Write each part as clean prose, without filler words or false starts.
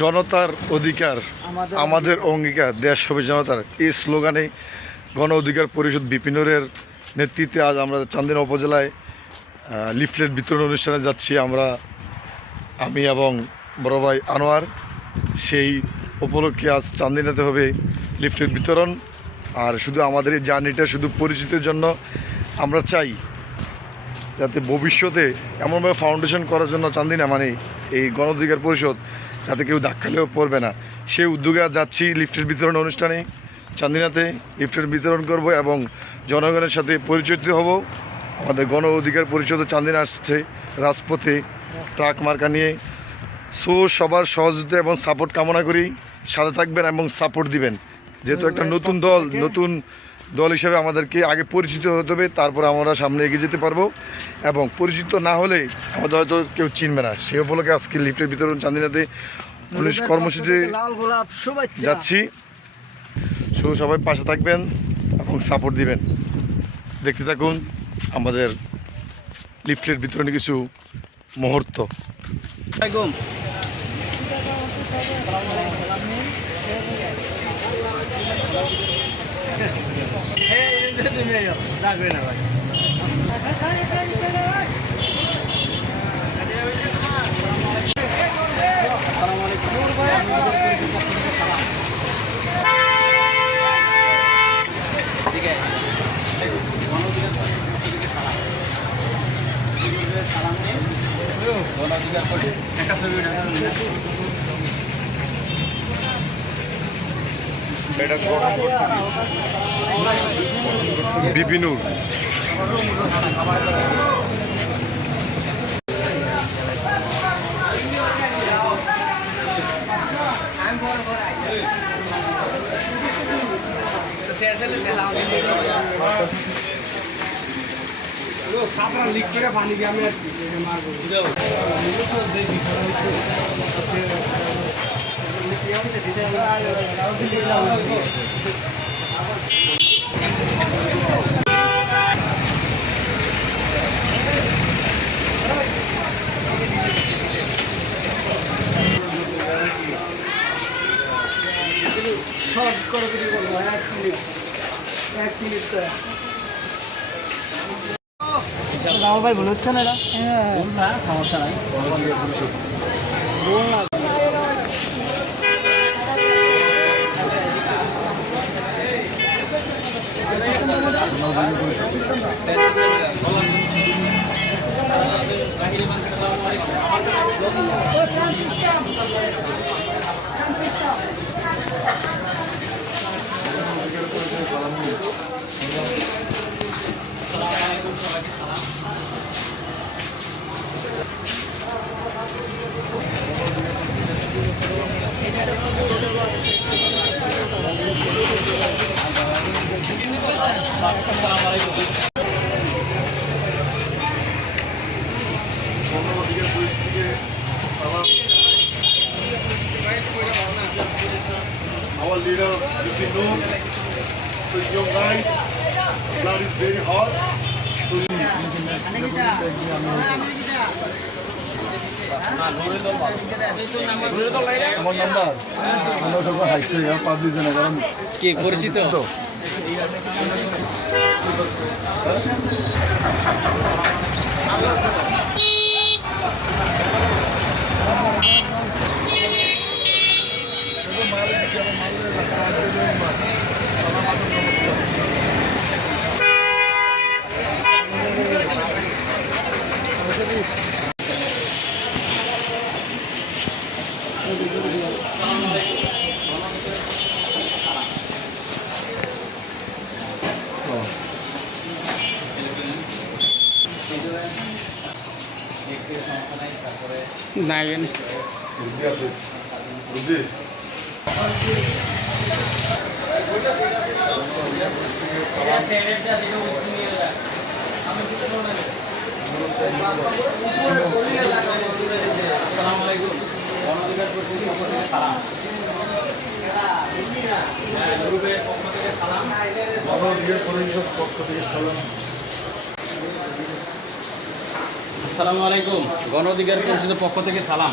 জনতার অধিকার আমাদের অঙ্গীকার, দেশ হবে জনতার, এই স্লোগানে গণ অধিকার পরিষদ বিপিনুরের নেতৃত্বে আজ আমরা চান্দিনা উপজেলায় লিফলেট বিতরণ অনুষ্ঠানে যাচ্ছি। আমি এবং বড় ভাই আনোয়ার, সেই উপলক্ষে আজ চান্দিনাতে হবে লিফলেট বিতরণ। আর শুধু আমাদের এই জার্নিটা শুধু পরিচিতির জন্য, আমরা চাই যাতে ভবিষ্যতে এমনভাবে ফাউন্ডেশন করার জন্য চান্দিনা মানে এই গণ অধিকার পরিষদ যাতে কেউ ধাক্কালেও পড়বে না, সেই উদ্যোগে যাচ্ছি লিফটের বিতরণ অনুষ্ঠানে চান্দিনাতে। লিফটের বিতরণ করব এবং জনগণের সাথে পরিচিত হব। আমাদের গণ অধিকার পরিষদ চান্দিনা আসছে রাজপথে ট্রাক মার্কা নিয়ে। সবার সহযোগিতা এবং সাপোর্ট কামনা করি, সাথে থাকবেন এবং সাপোর্ট দিবেন। যেহেতু একটা নতুন দল হিসেবে আমাদেরকে আগে পরিচিত হতে হবে, তারপর আমরা সামনে এগিয়ে যেতে পারবো। এবং পরিচিত না হলে আমাদের হয়তো কেউ চিনবে না। সে উপলক্ষে আজকে লিফটের বিতরণ চান্দিনাতে কর্মসূচি যাচ্ছি। সবাই পাশে থাকবেন এবং সাপোর্ট দিবেন। দেখতে থাকুন আমাদের লিফলেট বিতরণে কিছু মুহূর্ত। বিপিনুর সাপড়া লিক করে পানি দিয়ে আমি শর্ট করে দিতে বলবো। 1 মিনিট আমার ভাই ভুল হচ্ছে না, এটা সমস্যা নাই। Our leader, Bipinuр, to you guys, blood is very hot. আমার নাম্বার আমরা সব হাইস্ট পাবলিক জন্য কারণ কি পরিচিত তো। না বুঝি আসসালামু আলাইকুম। গণ অধিকার পরিষদের পক্ষ থেকে সালাম।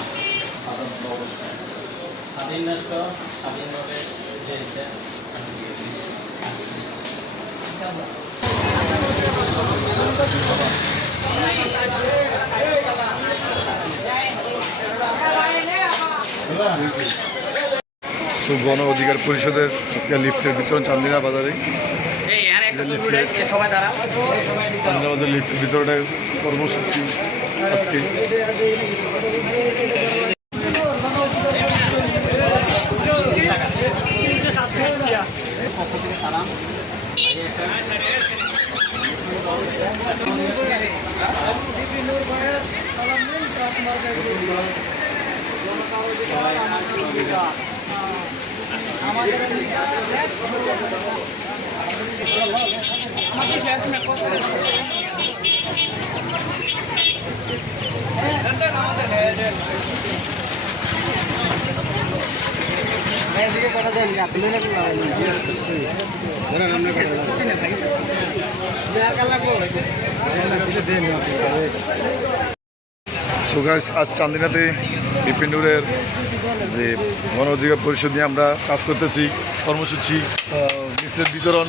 গণ অধিকার পরিষদের আজকে লিফটের বিতরণ চান্দিনা বাজারে। চান্দিনা বাজার লিফটের বিতরণের কর্মসূচি আজকে। সো গাইস, আজ চান্দিনাতে বিপিনুরের যে গণ অধিকার পরিষদ নিয়ে আমরা কাজ করতেছি, কর্মসূচি লিফলেট বিতরণ।